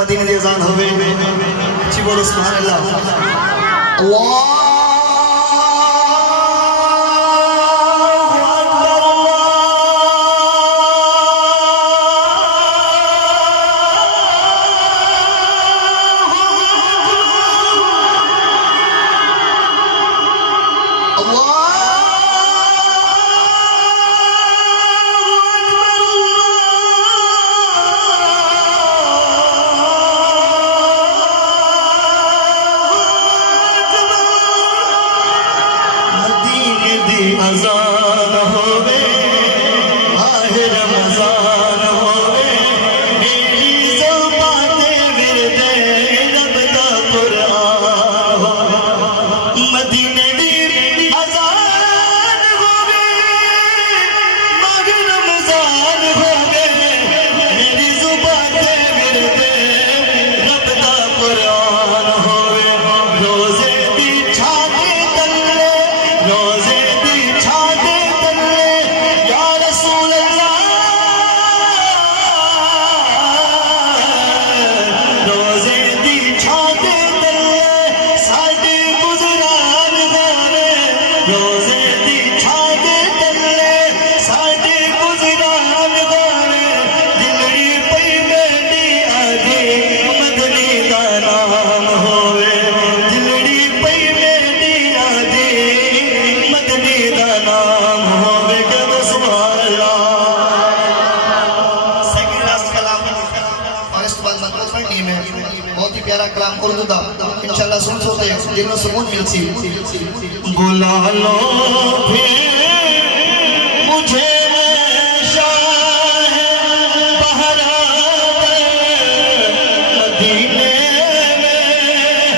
مدینے دی اذان ہوئے اچھی بولو سبحان اللہ اللہ اذان ہوئے آہ رمضان ہوئے میری زبان ورد رب دا قرآن ہوئے مدینے دی اذان ہوئے ماہ رمضان ہوئے میری زبان ورد رب دا قرآن ہوئے روزے دی چھانے تلے روزے بہت ہی پیارا کلام اردو دا انشاءاللہ سن سوتے ہیں جنہوں سکون مل سی بلا لو